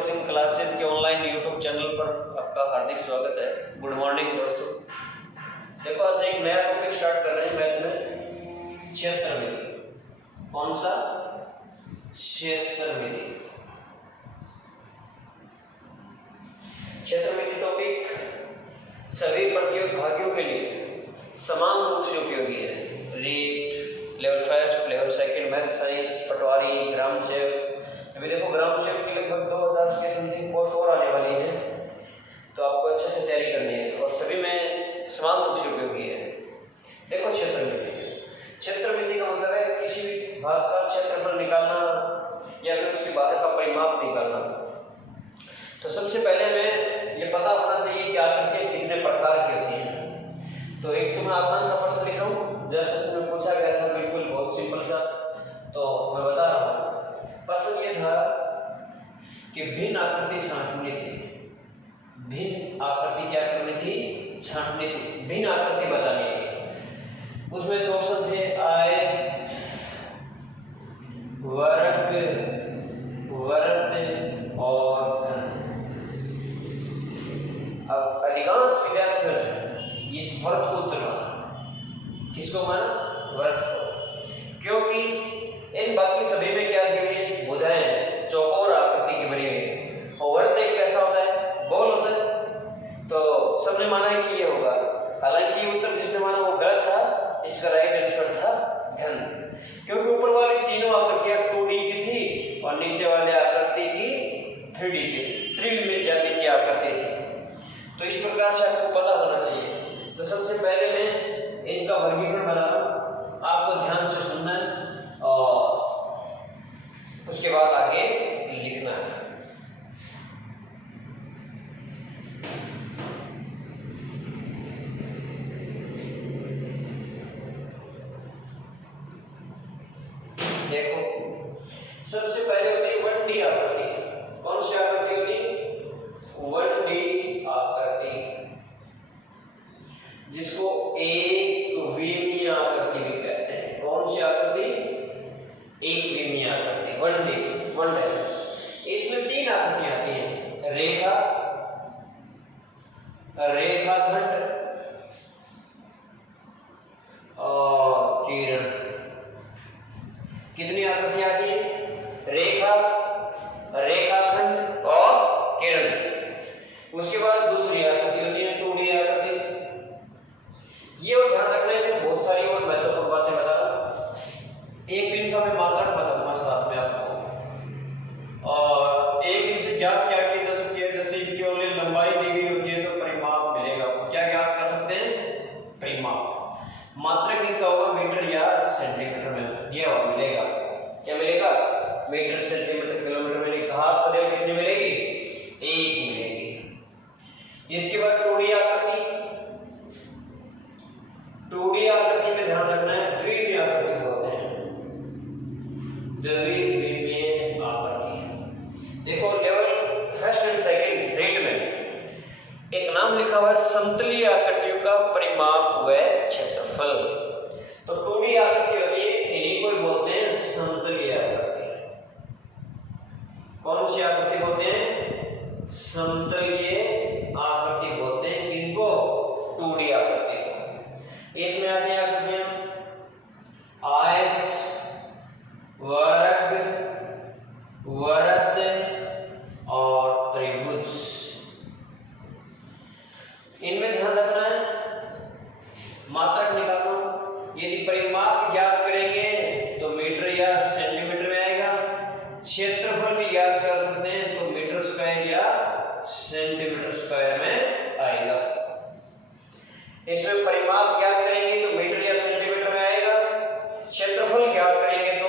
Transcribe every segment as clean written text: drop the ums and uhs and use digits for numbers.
Coaching classes के online YouTube channel पर आपका हार्दिक स्वागत है। गुड मॉर्निंग दोस्तों। देखो आज एक नया टॉपिक स्टार्ट कर रहे हैं मैथ में, क्षेत्रमिति। कौन सा? क्षेत्रमिति। क्षेत्रमिति टॉपिक सभी प्रतिभागियों के लिए समान रूप से उपयोगी है। REET, level first, level second, math science, patwari, ग्राम सेवक। अभी देखो ग्राम सेवक की लगभग 2000 की समथिंग पोस्ट और आने वाली है, तो आपको अच्छे से तैयारी करनी है और सभी में समान रूप से उपयोगी है। देखो क्षेत्रमिति का मतलब है किसी भी भाग का क्षेत्रफल निकालना या फिर उसके बाहर का परिमाप निकालना। तो सबसे पहले हमें ये पता होना चाहिए कि आकृतियां कितने प्रकार की होती हैं। तो एक तो मैं आसान सा प्रश्न लिख रहा हूँ, जैसे इसमें पूछा गया था, बिल्कुल बहुत सिंपल सा, तो मैं बता रहा हूँ। प्रश्न ये था कि भिन्न आकृति छांटनी थी। भिन्न आकृति क्या करनी थी? छांटनी थी। भिन्न आकृति बतानी थी। उसमें से ऑप्शन थे आयत, वर्ग, वृत्त और घन। अब अधिकांश विद्यार्थियों ने इस वृत्त को उत्तर माना। किसको माना? वृत्त को। क्योंकि इन बाकी सभी में क्या दी हुई? भुजाएं चौकोर आकृति की बनी हुई, और वृत्त एक कैसा होता है? गोल होता है। तो सबने माना कि ये होगा। हालांकि ये उत्तर जिसने माना वो गलत था। इसका राइट आंसर था घन, क्योंकि ऊपर वाली तीनों आकृतियां 2D की थी और नीचे वाली आकृति की 3D की, त्रिविमीय ज्यामिति की आकृति थी। तो इस प्रकार से आपको पता होना चाहिए। तो सबसे पहले मैं इनका वर्गीकरण बना रहा हूं, आपको ध्यान से सुनना है और उसके बाद आगे लिखना है। देखो सबसे पहले होती है 1D आकृति। कौन सी आकृति होती है? 1D आकृति, जिसको एक विमीय आकृति भी कहते हैं। कौन सी आकृति? एक विमीय आकृति, 1D, 1 डायमेंशन। इसमें तीन आकृतियां आती हैं, रेखा, रेखाखंड और किरण। कितनी आकृतियां आती हैं? रेखा, रेखाखंड और किरण। उसके बाद दूसरी आकृति होती है 2D आकृति। ये और ध्यान रखना, इसमें बहुत सारी और महत्वपूर्ण बातें बता रहा हूं। एक दिन का मैं मात्रक बताऊंगा साथ में आपको, और एक दिन से क्या क्या किया जा सकती है। जैसे इनकी केवल लंबाई दी गई होती है तो परिमाप मिलेगा। क्या ज्ञात कर सकते हैं? परिमाप। मात्रक इनका होगा मीटर या सेंटीमीटर में दिया हुआ मिलेगा। क्या मिलेगा? मीटर, सेंटीमीटर, किलोमीटर में। घात सदैव कितनी मिलेगी? 1 मिलेगी। इसके बाद 2D आकृति। 2D आकृति में ध्यान रखना है, द्विविमीय आकृति होते हैं। द्विविमीय आकृति। देखो level first and second REET में एक नाम लिखा हुआ है, समतलीय आकृतियों का परिमाप व क्षेत्रफल। तो 2D आकृति होती है, इन्हीं को बोलते हैं समतलीय आकृति। कौन सी आकृति बोलते हैं? समतलीय आकृति बोलते हैं। किनको? 2D आकृति को। इसमें आती है आकृतियां आयत, वर्ग, वृत्त और त्रिभुज। इनमें ध्यान रखना है, मात्रक निकालना। यदि परिमाप ज्ञात करेंगे तो मीटर या सेंटीमीटर में आएगा। क्षेत्रफल भी ज्ञात कर सकते हैं तो मीटर स्क्वायर या सेंटीमीटर स्क्वायर में आएगा। इसमें परिमाप ज्ञात करेंगे तो मीटर या सेंटीमीटर में आएगा। क्षेत्रफल ज्ञात करेंगे तो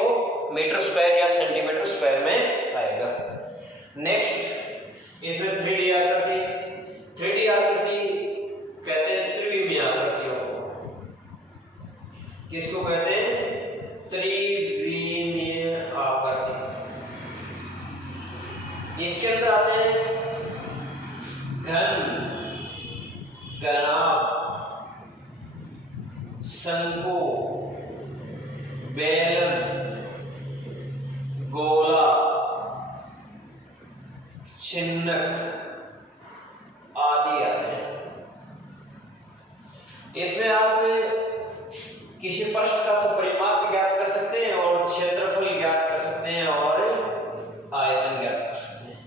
मीटर स्क्वायर या सेंटीमीटर स्क्वायर में आएगा। नेक्स्ट, इसमें 3D आकृति। 3D आकृति कहते हैं त्रिविमीय आकृतियों को। किसको कहते हैं? त्रिविमीय आकृति। इसके अंदर आते हैं घन, घनाभ, शंकु, बेलन, गोला, छिन्नक आदि आते हैं। इसमें आप किसी पृष्ठ का तो परिमाप ज्ञात कर सकते हैं और क्षेत्रफल ज्ञात कर सकते हैं और आयतन ज्ञात कर सकते हैं।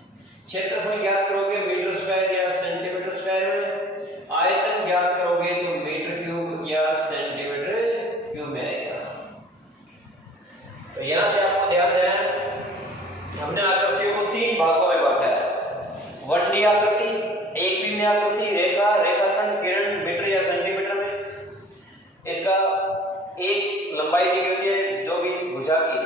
क्षेत्रफल ज्ञात करोगे मीटर स्क्वायर या सेंटीमीटर स्क्वायर में, आयतन ज्ञात करोगे तो मीटर क्यूब या सेंटीमीटर क्यूब में आएगा। तो यहां से आपको ध्यान देना है, हमने आकृतियों को 3 भागों में बांटा है। 1D आकृति, एक बिंदु आकृति, रेखा, रेखाखंड, किरण मीटर या सेंटीमीटर में। इसका एक लंबाई दी होती है जो भी भुजा की,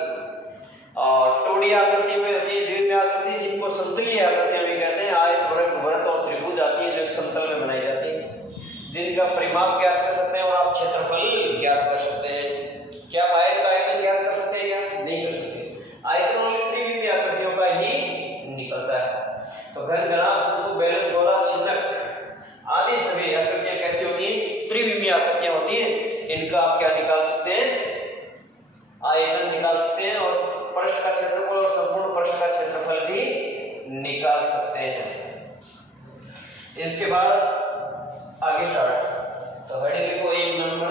और 2D आकृति में होती है द्विविमीय आकृति, जिनको समतलीय आकृतियां भी कहते हैं। आयत, वर्ग, वृत्त और त्रिभुज आती है जो समतल में बनाई जाती है, जिनका परिमाप ज्ञात कर सकते हैं और आप क्षेत्रफल ज्ञात कर सकते हैं। क्या आप आयत का आयतन ज्ञात कर सकते हैं या नहीं कर सकते? आयतन ओनली त्रिविमीय आकृतियों का ही निकलता है। तो घन, घनाभ, शंकु, बेलन, गोला, छिन्नक आदि सभी आकृतियां कैसी होती हैं? त्रिविमीय आकृतियां होती हैं। इनका आप क्या निकाल सकते हैं? आयतन निकाल सकते हैं और पृष्ठ का क्षेत्रफल और संपूर्ण पृष्ठ का क्षेत्रफल भी निकाल सकते हैं। इसके बाद आगे स्टार्ट। तो हेडिंग लिखो 1 नंबर,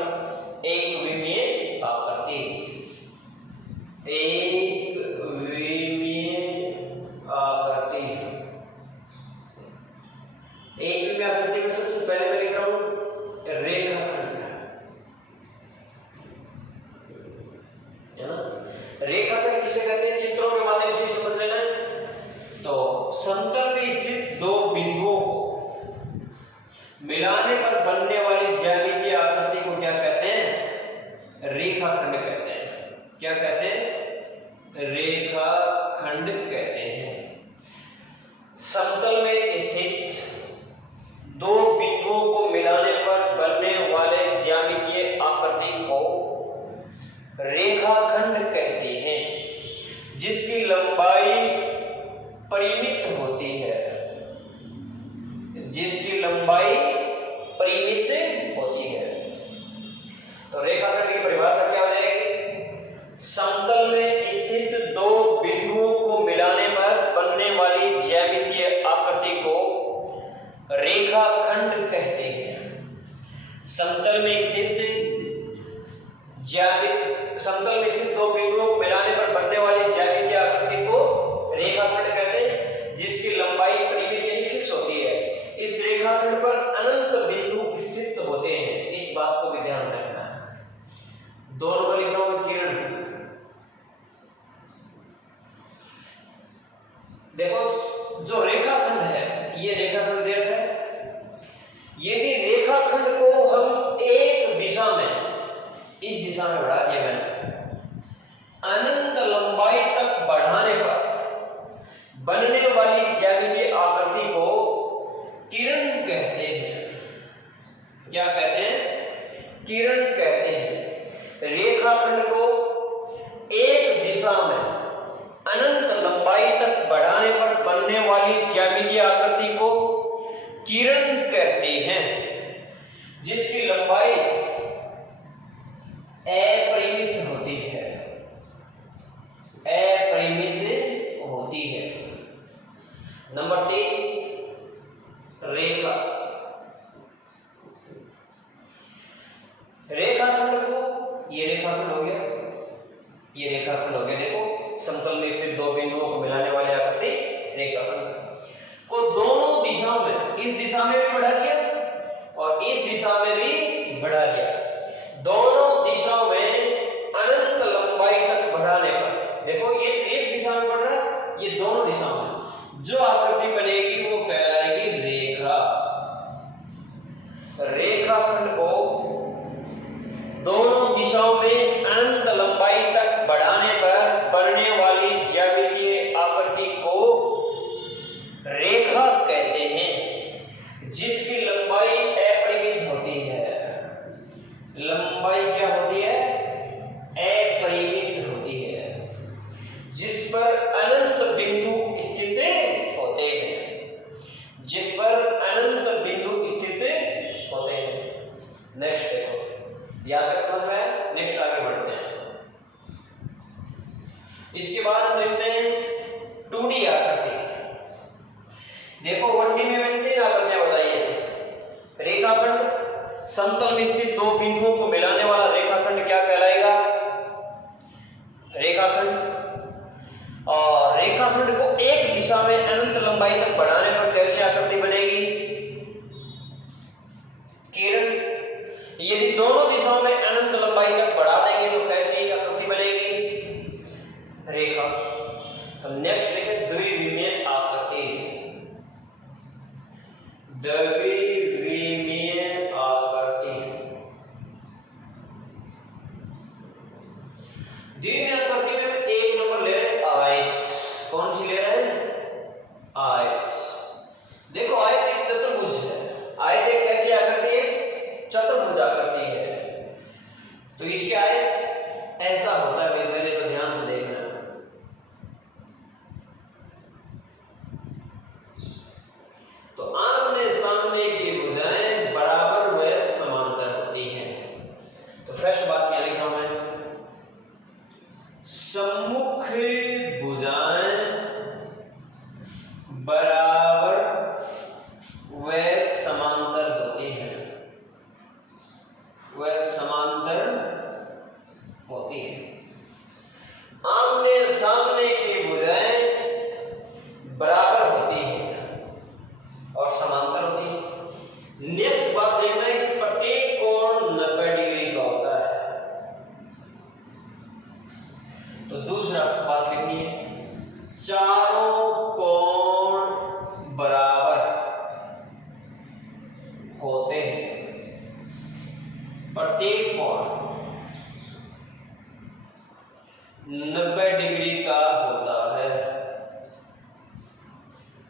एक विमीय आकृति। एक विमीय आकृति। एक विमीय आकृति में सबसे पहले मैं लिख रहा हूं रेखाखंड, है ना। रेखाखंड किसे कहते हैं? चित्रों के माध्यम से समझ लेना है। तो समतल में स्थित 2 बिंदुओं को मिलाने पर बनने वाली ज्यामितीय आकृति को क्या कहते हैं? रेखाखंड कहते हैं। क्या कहते हैं? रेखाखंड कहते हैं। समतल में स्थित 2 बिंदुओं को मिलाने पर बनने वाले ज्यामितीय आकृति को रेखाखंड कहते हैं, जिसकी लंबाई परिमित होती है। जिसकी लंबाई परिमित होती है। तो रेखाखंड की परिभाषा क्या हो जाएगी? समतल में स्थित 2 बिंदुओं को मिलाने पर बनने वाली ज्यामितीय आकृति को रेखाखंड कहते हैं। समतल में स्थित 2 बिंदुओं को मिलाने पर बनने वाली ज्यामितीय आकृति को रेखाखंड कहते हैं, जिसकी लंबाई परिमित यानी फिक्स होती है। इस रेखाखंड पर अनंत बिंदु स्थित होते हैं। इस बात को भी ध्यान रखना है। 2 नंबर लिख रहा हूं किरण। देखो जो रेखाखंड है, ये रेखाखंड दिया है। यदि रेखाखंड को हम एक दिशा में, इस दिशा में बढ़ा दिया मैंने, अनंत लंबाई तक बढ़ाने पर बनने वाली ज्यामितीय आकृति को किरण कहते हैं। क्या कहते हैं? किरण कहते हैं। रेखाखंड को एक दिशा में अनंत लंबाई तक बढ़ाने पर बनने वाली ज्यामितीय आकृति को किरण कहते हैं, जिसकी लंबाई अपरिमित होती है। अपरिमित होती है। नंबर 3 रेखा। रेखाखंड को, ये रेखाखंड हो गया, ये रेखाखंड हो गया। देखो समतल में स्थित 2 बिंदुओं को मिलाने वाली आकृति रेखाखंड को दोनों दिशाओं में, इस दिशा में भी बढ़ा दिया और इस दिशा में भी बढ़ा दिया। दोनों दिशाओं में अनंत लंबाई तक बढ़ाने पर, देखो ये एक दिशा में बढ़ रहा है, ये दोनों दिशाओं में जो आकृति बनेगी वो कहलाएगी रेखा। रेखाखंड को दोनों दिशाओं में अनंत लंबाई तक बढ़ाने पर बनने वाली ज्यामितीय आकृति को रेखा कहते हैं, जिसकी लंबाई अपरिमित होती है। लंबाई क्या होती है? अपरिमित होती है, जिस पर अनंत बिंदु स्थित होते हैं। जिस पर अनंत बिंदु स्थित होते हैं। नेक्स्ट देखो, याद तक समझ में आया? नेक्स्ट आगे बढ़ते हैं। इसके बाद हम देखते हैं समतल में स्थित दो बिंदुओं को मिलाने वाला रेखाखंड क्या कहलाएगा? रेखाखंड। और रेखाखंड को एक दिशा में अनंत लंबाई तक बढ़ाने पर कैसी आकृति बनेगी? किरण। यदि दोनों दिशाओं में अनंत लंबाई तक बढ़ा देंगे तो कैसी आकृति बनेगी? रेखा। तो नेक्स्ट देखें द्विविमीय आकृति। द्विविमीय आकृति। द्विविमीय आकृति में एक नंबर ले रहे हैं आयत। कौन सी ले रहे हैं? आयत। देखो आयत एक चतुर्भुज है। आयत एक कैसी आकृति है? चतुर्भुज आकृति है। तो इसके आयत ऐसा होता है, पहले तो ध्यान से देखना। तो आमने सामने की भुजाएं बराबर व समांतर होती हैं। तो फर्स्ट बात क्या लिखा हूं मैं? सम्मुख भुजाएं बराबर व समांतर होती हैं। वह समांतर होती है। आमने सामने की भुजाएं बराबर होती हैं और समांतर होती है। नेक्स्ट बात देखना है कि प्रत्येक कोण 90 डिग्री का होता है। तो दूसरा बात लिखनी है चारों कोण बराबर होते हैं। प्रत्येक कोण 90 डिग्री का होता है।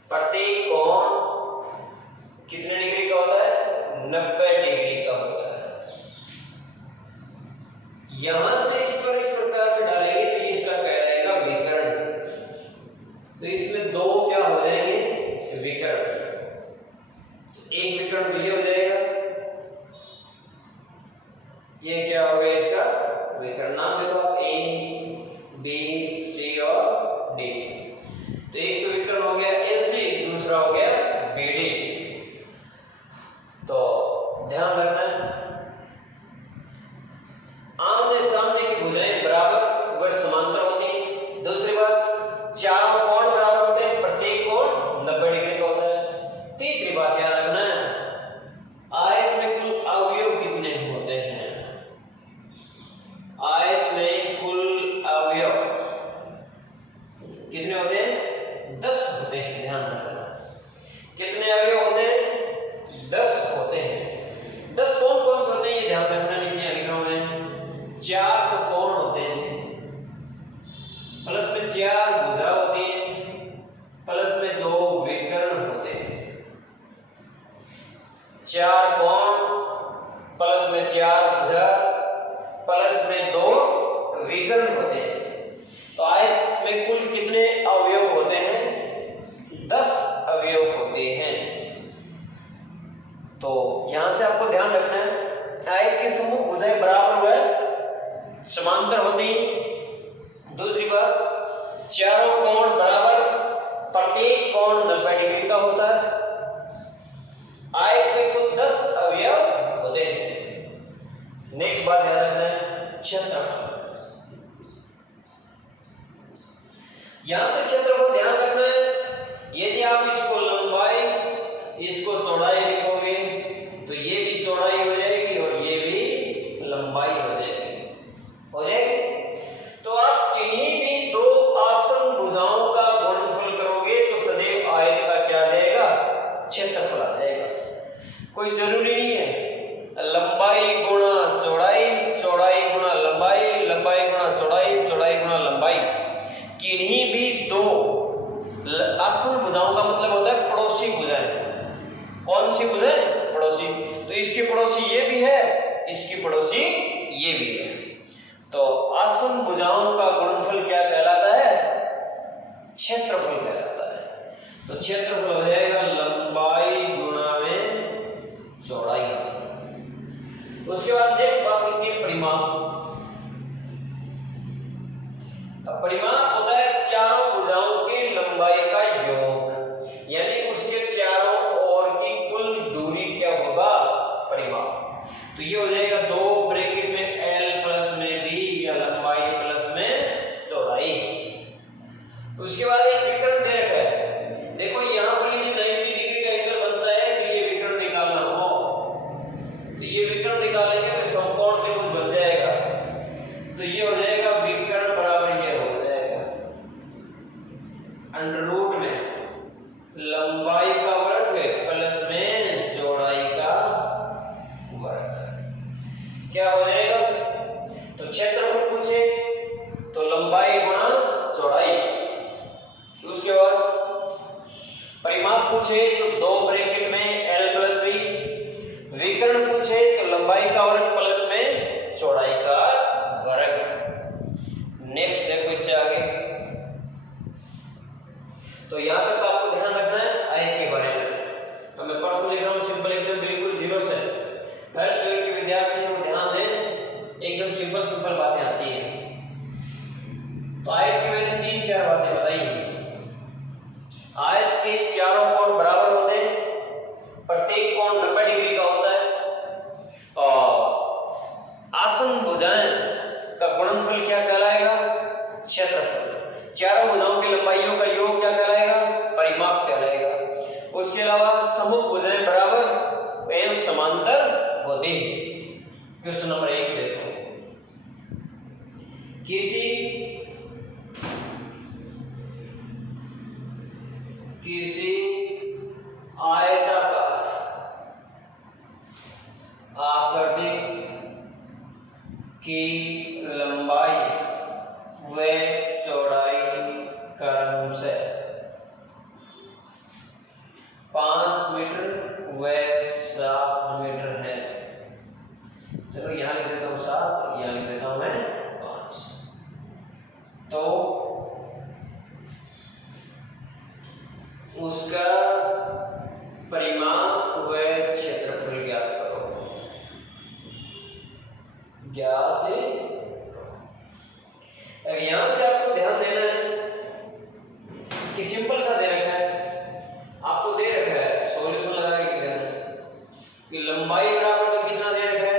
प्रत्येक कोण कितने डिग्री का होता है? 90 डिग्री का होता है। यहां से इस पर इस प्रकार से डालेंगे तो ये इसका कहलाएगा विकर्ण। तो इसमें दो क्या हो जाएंगे? विकर्ण। एक विकर्ण तो ये हो जाएगा, ये क्या हो गया इसका? विकर्ण। नाम देखो आप, ए बी सी और डी। तो एक तो विकर्ण हो गया एसी, दूसरा हो गया बीडी। तो ध्यान रखना है आमने सामने की भुजाएं बराबर व समांतर होती हैं। दूसरी बात चारों कोण बराबर होते हैं। प्रत्येक कोण 90 डिग्री का होता है। तीसरी बात याद रखना है आयत में कुल अवयव कितने होते हैं? आयत में कुल अवयव कितने होते हैं? 10 होते हैं। ध्यान रखना कितने अवयव होते हैं? 10 होते हैं। 10 कौन कौन से होते हैं ये ध्यान रखना। नीचे लिखा हुआ है 4 तो कोण होते हैं, प्लस में 4 भुजा होती है, प्लस में 2 विकर्ण होते हैं। 4 कोण प्लस में 4 भुजा प्लस में 2 विकर्ण होते हैं। तो आयत में कुल कितने अवयव होते हैं? 10 अवयव होते हैं। तो यहां से आपको ध्यान रखना है आयत के सम्मुख भुजाएं बराबर व समांतर होती हैं। दूसरी बात चारों कोण बराबर, प्रत्येक कोण 90 डिग्री का होता है। आयत में कुल 10 अवयव होते हैं। नेक्स्ट बात ध्यान रखना है क्षेत्रफल। यहां से क्षेत्रफल ध्यान रखना है। यदि आप इसको लंबाई इसको चौड़ाई लिखोगे तो ये भी चौड़ाई हो जाएगी और ये भी लंबाई हो जाएगी। तो आप किन्हीं भी दो आसन भुजाओं का गुणनफल करोगे तो सदैव आयत का क्या जाएगा? क्षेत्रफल आ जाएगा। कोई जरूरी नहीं है लंबाई गुणा चौड़ाई, चौड़ाई गुणा लंबाई, लंबाई गुणा चौड़ाई, चौड़ाई गुणा लंबाई। किन्हीं भी दो आसन भुजाओं का मतलब होता है पड़ोसी भुजाएं। कौन सी भुजाएं? पड़ोसी। तो इसके पड़ोसी ये भी है, इसकी पड़ोसी ये भी है। तो आसन भुजाओं का गुणनफल क्या कहलाता है? क्षेत्रफल कहलाता है। तो क्षेत्रफल हो जाएगा लंबाई गुणा में चौड़ाई। उसके बाद नेक्स्ट बात करेंगे परिमाप। परिमाप होता है चारों भुजाओं की लंबाई का योग, यानी उसके चारों ओर की कुल दूरी क्या होगा? परिमाप। तो ये हो जाएगा 2 ब्रैकेट में L प्लस में B या लंबाई प्लस में चौड़ाई। उसके बाद एक विकर्ण दे रखा है, देखो यहाँ पर यदि 90 डिग्री का एंगल बनता है तो ये विकर्ण निकालना हो, तो ये विकर्ण निकालेंगे तो समकोण त्रिभुज बन जाएगा। तो ये हो जाएगा विकर्ण बराबर ये हो जाएगा अंडर रूट में लंबाई का वर्ग प्लस में चौड़ाई का वर्ग। क्या हो जाएगा? तो क्षेत्रफल पूछे तो लंबाई गुणा चौड़ाई। उसके बाद परिमाप पूछे तो 2 ब्रैकेट में L प्लस B। विकर्ण पूछे तो लंबाई का वर्ग प्लस में चौड़ाई का वर्ग। नेक्स्ट देखो इससे आगे, तो यहां तक आपको ध्यान रखना है आय के बारे में। तो मैं प्रश्न लिख रहा हूं सिंपल एकदम, बिल्कुल जीरो से। फर्स्ट ईयर के विद्यार्थी को ध्यान दें, एकदम सिंपल बातें आती हैं। तो आयत की मैंने 3-4 बातें बताई। आयत के चारों कोण बराबर होते हैं, प्रत्येक कोण 90 डिग्री का होता है और आसन भुजाएं का गुणनफल क्या कहलाएगा? क्षेत्रफल। चारों भुजाओं की लंबाइयों का योग क्या कहलाएगा? परिमाप कहलाएगा। उसके अलावा समभुज भुजाएं बराबर एवं समांतर होती हैं। क्वेश्चन नंबर 1 देखो, किसी आयताकार आकृति की लंबाई व चौड़ाई क्रमशः 5 मीटर व 7 मीटर है। चलो यहां लिख देता हूं 7, यहां लिख देता हूं मैं 5। तो उसका परिमाप व क्षेत्रफल ज्ञात करो। ज्ञात अब यहां से आपको ध्यान देना है कि सिंपल सा दे रखा है, आपको दे रखा है सॉल्यूशन लगा के कहना कि लंबाई बराबर में कितना दे रखा है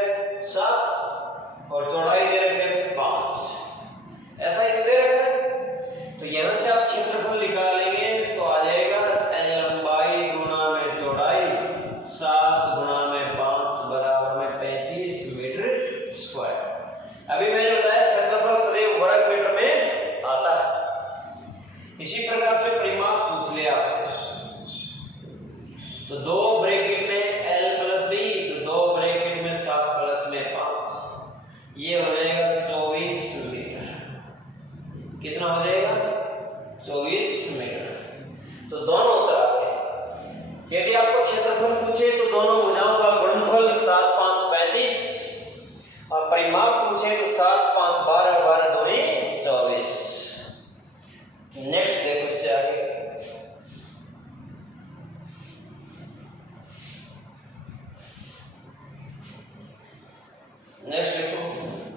7 और चौड़ाई दे रखी है 5। ऐसा ही तो दे रखा है। तो यहां से आप क्षेत्रफल निकालेंगे तो आ जाएगा लंबाई गुणा में चौड़ाई 7 गुणा में 5 बराबर में 35 मीटर स्क्वायर। अभी मैंने बताया क्षेत्रफल सदैव वर्ग मीटर में आता है। इसी प्रकार से परिमाप पूछ लिया आपसे, तो 2 ब्रैकेट में L प्लस B, तो 2 ब्रैकेट में 7 प्लस में 5, ये हो जाएगा 24 मीटर। कितना हो जाएगा? 24 मीटर। तो दोनों उत्तर आ गए। यदि आपको क्षेत्रफल पूछे तो दोनों भुजाओं का गुणनफल 7 5 35 और परिमाप पूछे तो 7 5 12 12 दूनी 24। नेक्स्ट देखो इससे आगे, नेक्स्ट देखो,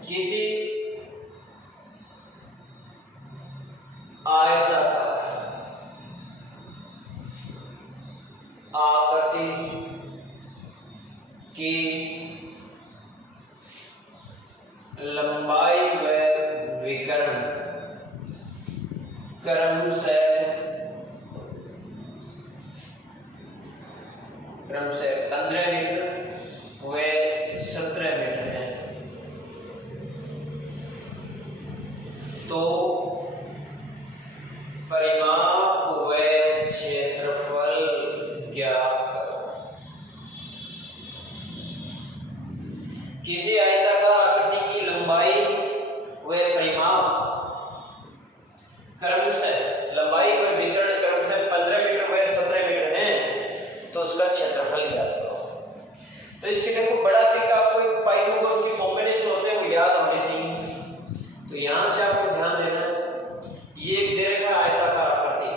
किसी आयताकार आकृति की लंबाई व विकर्ण क्रमशः 15 मीटर व 17 मीटर है। तो परिमाप व क्षेत्रफल ज्ञात करो। किसी आयताकार आकृति की लंबाई व परिमाप क्रमशः लंबाई व विकर्ण क्रमशः 15 मीटर व 17 मीटर है, तो उसका क्षेत्रफल ज्ञात करो। तो इसके देखो बड़ा तरीका आपको पाइथागोरस की कॉम्बिनेशन होते हैं वो याद होने चाहिए। तो यहां से आपको ध्यान देना, ये एक दे रखा है आयताकार आकृति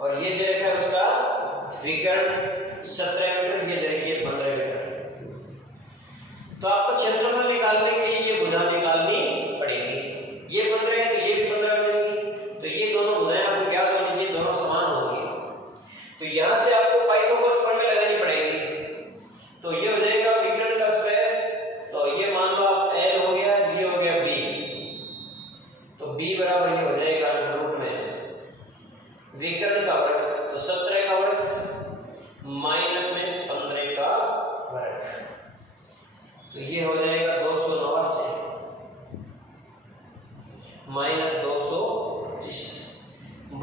और ये दे रखा है उसका विकर्ण 17 मीटर, ये दे रखी है 15 मीटर। तो आपको क्षेत्रफल निकालने के लिए ये भुजा निकालनी पड़ेगी। ये 15 है तो ये भी 15 मिलेगी, तो ये दोनों भुजाएं आपको ज्ञात होनी चाहिए, दोनों समान होंगी। तो यहां से आपको पाइथागोरस प्रमेय लगानी पड़ेगी।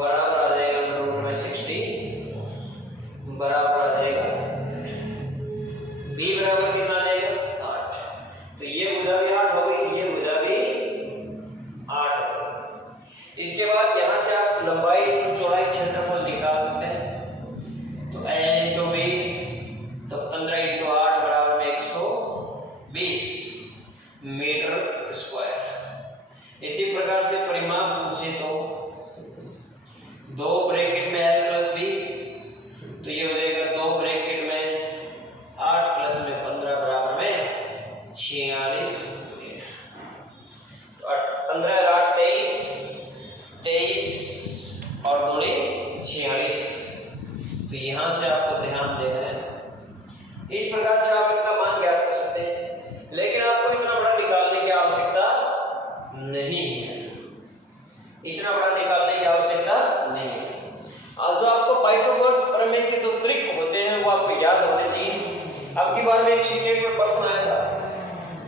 बराबर आ जाएगा अंडर रूट में 60 बराबर आ जाएगा b बराबर कितना आ जाएगा 8। तो ये भुजा भी 8 हो गई, ये भुजा भी 8 हो गई। इसके बाद यहाँ से आप लंबाई चौड़ाई क्षेत्रफल निकाल सकते हैं। तो n इंटू b तो 15 इंटू 8 बराबर में 120 मीटर स्क्वायर। इसी प्रकार से परिमाप पूछे तो 2 ब्रैकेट में l प्लस b तो ये हो जाएगा 2 ब्रैकेट में 8 प्लस में 15 बराबर में 46 मीटर। तो 15 8 23 और दूनी 46। तो यहाँ से आपको ध्यान देना है। इस प्रकार से आप इनका मान ज्ञात कर सकते हैं, लेकिन आपको इतना बड़ा निकालने की आवश्यकता नहीं है। इतना बड़ा निकालने की आवश्यकता नहीं है। और जो आपको पाइथागोरस प्रमेय के 2 ट्रिक होते हैं वो आपको याद होने चाहिए। आपकी बार में एक शिक्षक में प्रश्न आया था,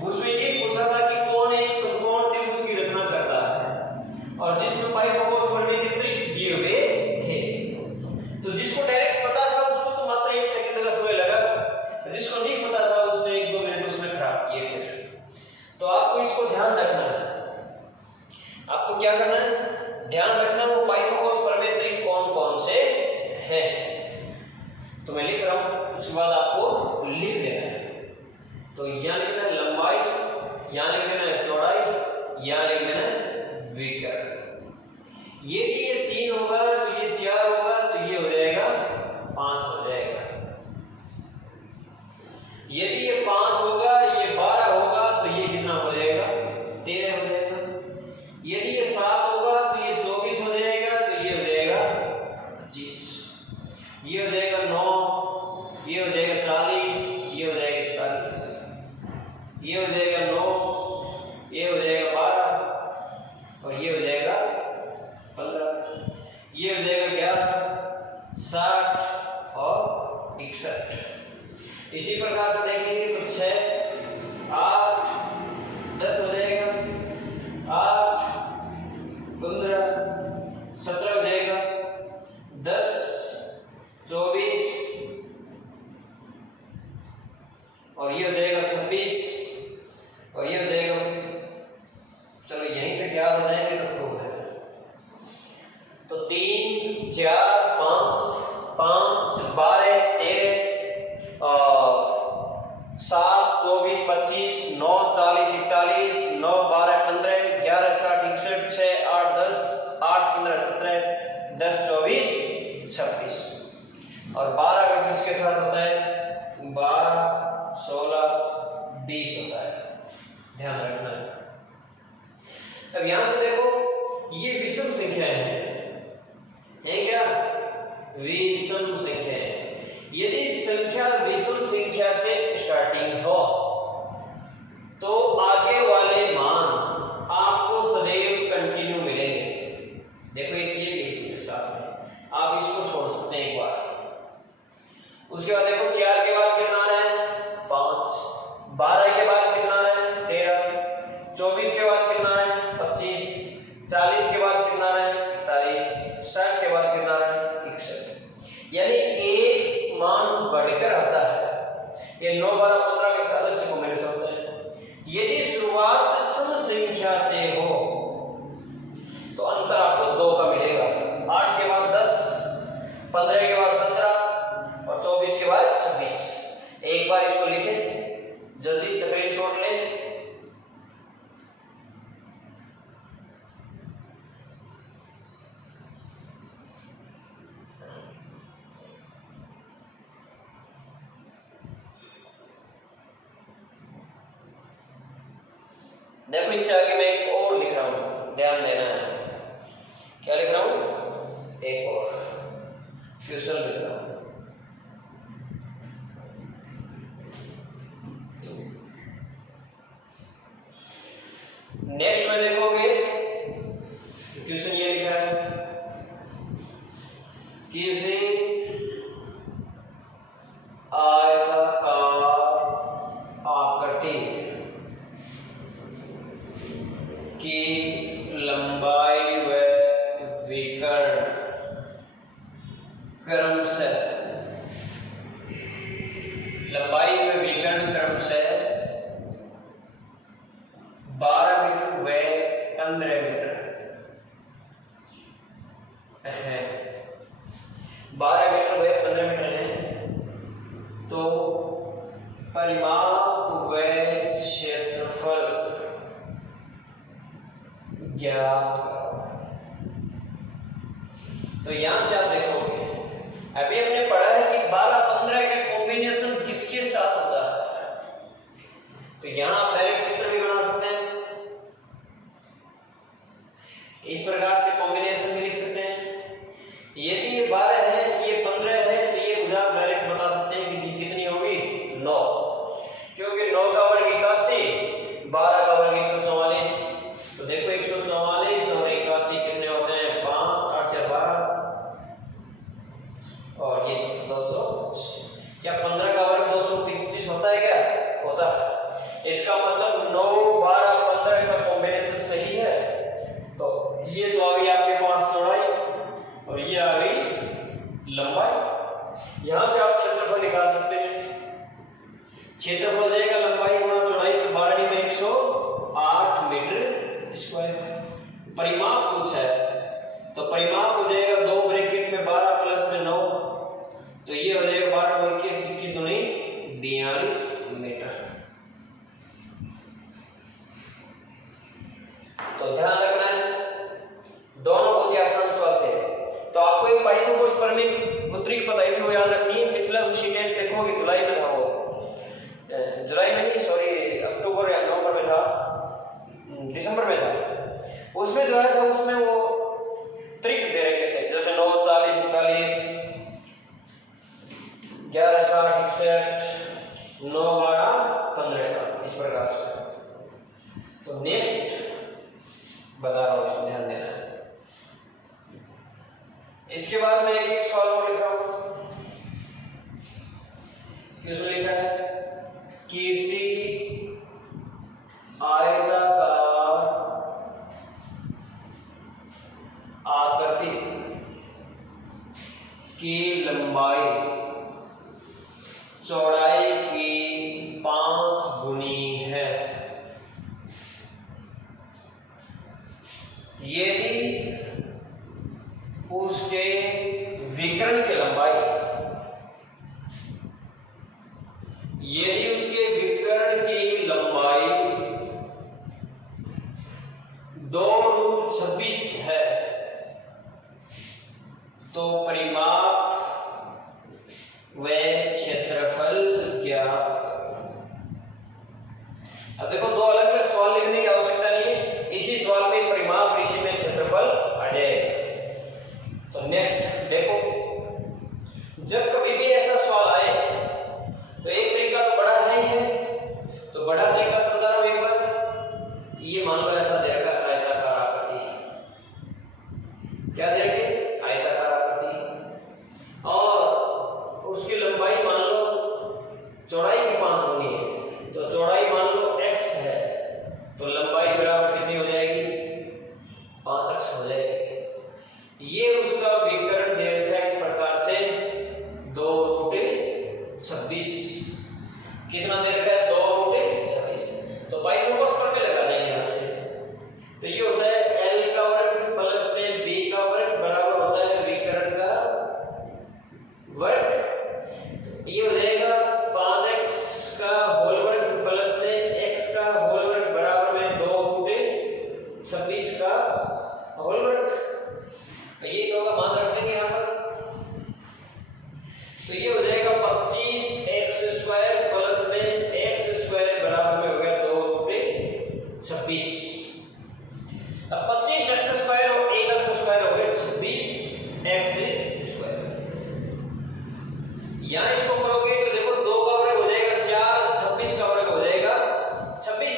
उसमें ये पूछा था कि कौन एक समकोण त्रिभुज की रचना करता है, और जिसमें पाइथागोरस प्रमेय के ट्रिक दिए हुए थे। तो जिसको डायरेक्ट पता था उसको तो मात्र 1 सेकंड का समय लगा, जिसको नहीं पता था उसने 1-2 मिनट उसमें खराब किए फिर। तो आपको इसको ध्यान रखना है। आपको क्या करना है, ध्यान रखना वो पाइथागोरस प्रमेय ट्रिक कौन कौन से हैं। तो मैं लिख रहा हूं, उसके बाद आपको लिख लेना है। तो यहाँ लिखना है लंबाई, यहाँ लिख देना है चौड़ाई, यहाँ लिख देना है विकर्ण। ये 3 होगा तो ये 4 होगा तो ये हो जाएगा 5 हो जाएगा। यदि ये 5 होगा, ये 12 होगा तो ये कितना हो जाएगा 13 हो जाएगा। यदि ये 7 होगा तो ये 24 हो जाएगा, तो ये हो जाएगा 25, ये हो जाएगा 9, ये हो जाएगा 40, ये हो जाएगा 41, ये हो जाएगा 9, ये हो जाएगा 12 और ये हो जाएगा 15, ये हो जाएगा 11, 60 और 61। इसी प्रकार से देखेंगे तो 6, 8, 10 हो जाएगा, 8, 15, 17 हो जाएगा, 10, 24 और ये हो जाएगा 26 और ये हो जाएगा। चलो यहीं तक याद हो जाएंगे तो खूब है। तो 3, 4, 5, 12, 13 और 7, 24, 25, 9, 40, 41, 9, 12, 15, 11, 60, 61, 6, 8, 10, 8, 15, 17, 10, 24, 26 और 12 का किसके साथ होता है 12, 16, 20 होता है। ध्यान रखना है। अब यहां से देखो ये विषम संख्याएं हैं क्या, विषम संख्या है। यदि संख्या विषम संख्या से स्टार्टिंग हो तो आगे वाले मान आपको सदैव कंटिन्यू मिलेंगे। देखो एक ये भी इसके साथ है, आप इसको छोड़ सकते हैं एक बार। उसके बाद देखो 4 के बाद कितना आ रहा है 5, 12 के बाद कितना आ रहा है 13, 24 के बाद कितना आ रहा है 25, 40 के बाद कितना आ रहा है 41, 60 के बाद कितना आ रहा है 61। यानी एक मान बढ़कर आता है। ये 9, 12, 15 के अलग से कॉम्बिनेशन होता है। यदि शुरुआत सम संख्या से हो तो अंतर आपको 2 का मिलेगा। 8 के बाद 10, 15 के बाद 17 और 24 के बाद 26। एक बार इसको लिखें, जल्दी स्क्रीनशॉट लें। देखो इससे आगे मैं एक और लिख रहा हूं, ध्यान देना है। क्या लिख रहा हूं, एक और क्वेश्चन लिख रहा हूं। नेक्स्ट में देखोगे क्वेश्चन ये लिखा है कि इसे आयताकार आकृति की लंबाई व विकर्ण विकर्ण क्रमशः, लंबाई में विकर्ण क्रमशः 12 मीटर व 15 मीटर है। 12 मीटर व 15 मीटर है। तो परिमाप व क्षेत्रफल ज्ञात। तो यहां से आप देखोगे, अभी हमने पढ़ा है कि 12-15 का कॉम्बिनेशन किसके साथ होता है। तो यहां आप डायरेक्ट चित्र भी बना सकते हैं, इस प्रकार से कॉम्बिनेशन भी लिख सकते हैं। यदि ये 12 है, ये 15 है, तो ये मुझे आप डायरेक्ट बता सकते हैं कि कितनी होगी 9, क्योंकि 9 का वर्ग 81, 12 का वर्ग 144। तो देखो 144 और 81 कितने होते हैं 5, 8 से 12 और ये 225। क्या 15 का वर्ग 225 होता है? क्या होता है? इसका मतलब 9, 12, 15 का कॉम्बिनेशन सही है। तो ये तो आ गई आपके पास चौड़ाई और ये आ गई लंबाई। यहां से आप क्षेत्रफल निकाल सकते हैं। क्षेत्रफल हो जाएगा लंबाई गुणा चौड़ाई, तो 12 में 108 मीटर स्क्वायर। परिमाप पूछा है, तो परिमाप हो जाएगा 2 ब्रैकेट में 12 प्लस में 9, तो ये हो जाएगा 12 और 21 दूनी 42 मीटर। तो ध्यान रखना है, दोनों बहुत ही आसान सवाल थे। तो आपको एक पाइथन कोर्स पढ़ने की मुद्रिक बताई थी, वो याद रखनी है। पिछला सीटेट देखोगे जुलाई में था, वो जुलाई में नहीं, सॉरी अक्टूबर या नवंबर में था, दिसंबर में था। उसमें जो है था, उसमें वो ट्रिक दे रखे थे, जैसे 9, 40, 39, 11, 60, 61, 9, 12, 15 इस प्रकार से। तो नेक्स्ट बता रहा हूं, ध्यान देना। इसके बाद मैं एक सवाल और लिख रहा हूं। किसमें लिखा है? किसी आयताकार आकृति की लंबाई चौड़ाई की 5 गुनी है, यदि उसके विकर्ण की लंबाई, यदि उसके विकर्ण की लंबाई 2√26 है, तो परिमाप व क्षेत्रफल ज्ञात। अब देखो, दो अलग अलग सवाल लिखने की आवश्यकता नहीं है, इसी सवाल में परिमाप, इसी में क्षेत्रफल आ जाएगा। तो नेक्स्ट देखो, जब कभी भी ऐसा सवाल आए तो एक तरीका तो बड़ा है ही है, तो बड़ा तरीका तो बता रहा हूं एक बार। ये मान लो ऐसा दे रखा है आयताकार आकृति, क्या दे रखे? आयताकार आकृति, और उसकी लंबाई मान लो चौड़ाई की 5 गुनी है, तो चौड़ाई मान लो x है, तो लंबाई बराबर कितनी हो जाएगी? 5x हो जाएगी। ये उसका विकर्ण दे रखा है इस प्रकार से 2√26। कितना दे रखा है? 2√26। तो पाइथन को स्तर पे लगा देंगे यहां से। तो ये होता है l का वर्ग प्लस में b का वर्ग बराबर होता है विकर्ण का वर्ग। ये हो जाएगा 5x का होल वर्ग प्लस में x का होल वर्ग बराबर में 2√26 का होल वर्ग। ये तो होगा, मान रख लेंगे यहां पर। तो ये हो जाएगा 25x² प्लस में x² बराबर में हो गया 2√26। अब 25x² और 1x² हो गए 26x²। यहां इसको करोगे तो देखो 2 का वर्ग हो जाएगा 4, 26 का वर्ग हो जाएगा 26।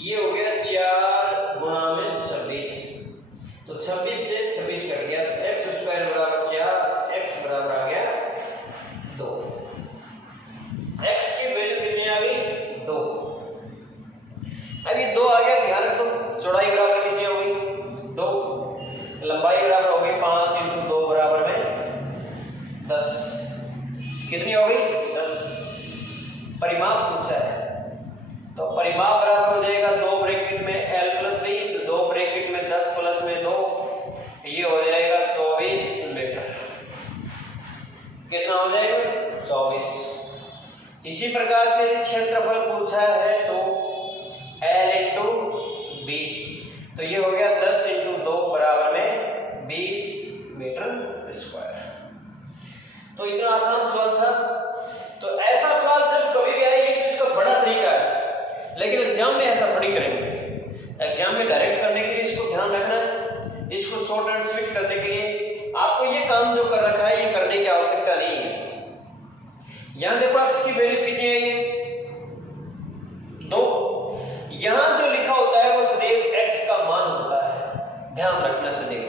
ये हो गया 4 गुणा में 26, तो 26 से 26 कट गया, x² बराबर 4, x बराबर आ गया परिमाप पूछा है, तो परिमाप बराबर हो जाएगा 2 ब्रैकेट में l प्लस v, तो 2 ब्रैकेट में 10 प्लस में 2, ये हो जाएगा 24 मीटर। कितना हो जाएगा? 24। इसी प्रकार से क्षेत्रफल पूछा है तो l इंटू b, तो ये हो गया 10 इंटू 2 बराबर में 20 मीटर स्क्वायर। तो इतना आसान सवाल था। तो ऐसा सवाल जब कभी भी आएगी तो इसका बड़ा तरीका है, लेकिन एग्जाम में ऐसा थोड़ी करेंगे। एग्जाम में डायरेक्ट करने के लिए इसको ध्यान रखना है, इसको शॉर्ट एंड स्वीट करने के लिए आपको ये काम जो कर रखा है ये करने की आवश्यकता नहीं है। यहां देखो x की वैल्यू कितनी है, ये 2। यहां जो लिखा होता है वो सदैव x का मान होता है, ध्यान रखना सदैव।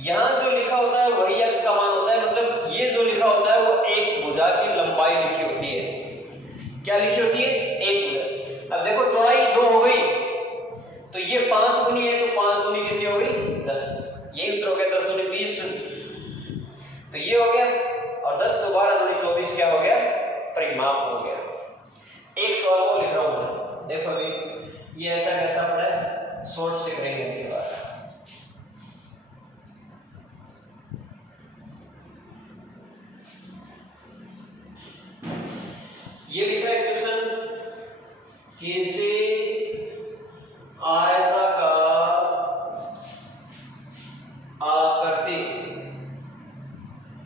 यहां जो लिखा होता है वही x का मान होता है, मतलब ये जो लिखा होता है वो एक भुजा की लंबाई लिखी होती है। क्या लिखी होती है? एक भुजा। अब देखो चौड़ाई 2 हो गई, तो ये 5 गुनी है, तो 5 गुनी कितनी हो गई? 10। ये उत्तर हो गया 10 दूनी 20, तो ये हो गया। और 10 तो 12 दूनी 24 क्या हो गया? परिमाप हो गया। एक सवाल को लिख रहा हूं, देखो अभी ये ऐसा कैसा पड़ा है, शॉर्ट से करेंगे इसके बाद। ये लिखा है क्वेश्चन, किसी आयताकार आकृति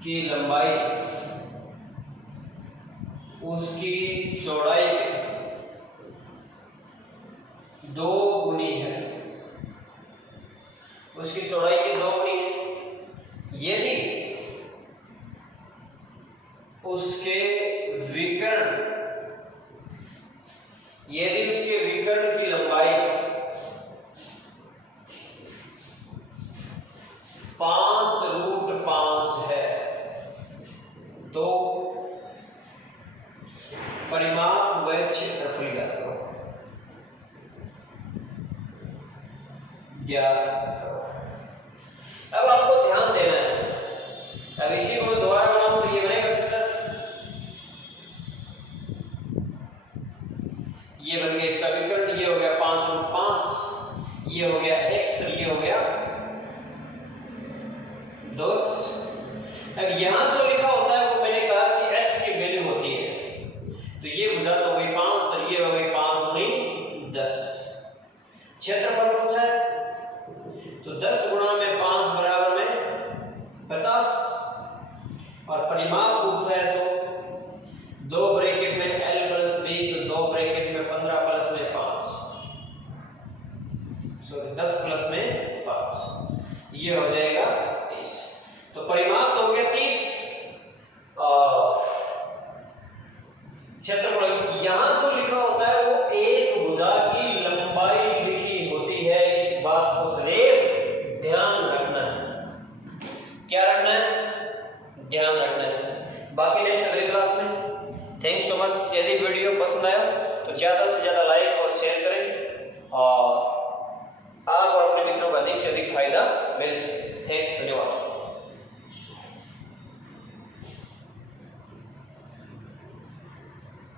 की लंबाई उसकी चौड़ाई के 2 गुनी है, उसकी चौड़ाई की 2 गुनी है। यदि उसके विकर्ण की लंबाई 5√5 है, तो परिमाप व क्षेत्रफल ज्ञात करो। अब आपको ध्यान देना है, अब इसी को दोबारा बनाऊं तो ये बनेगा चित्र, ये बन गया इसका विकर्ण, ये हो गया 5/5, ये हो गया x और ये हो गया 2x। अब यहां जो लिखा होता है वो मैंने कहा कि x की वैल्यू होती है, तो ये भुजा तो हो गई 5 और ये हो गई 5 दूनी 10। क्षेत्रफल पूछा है तो 10 गुणा में 5 बराबर में 50, और परिमाप पूछा है तो 2 ब्रैकेट में l प्लस b, तो 2 ब्रैकेट में 15 प्लस में 5, सॉरी 10 प्लस में 5, ये हो जाएगा 30। तो परिमाप तो हो गया 30 और क्षेत्रफल यहां जो लिखा होता है वो एक भुजा की लंबाई लिखी होती है। इस बात को सदैव ध्यान रखना है। क्या रखना है? ध्यान रखना है। बाकी नेक्स्ट अगली क्लास में। Thanks so much. यदि वीडियो पसंद आया तो ज्यादा से ज्यादा लाइक और शेयर करें और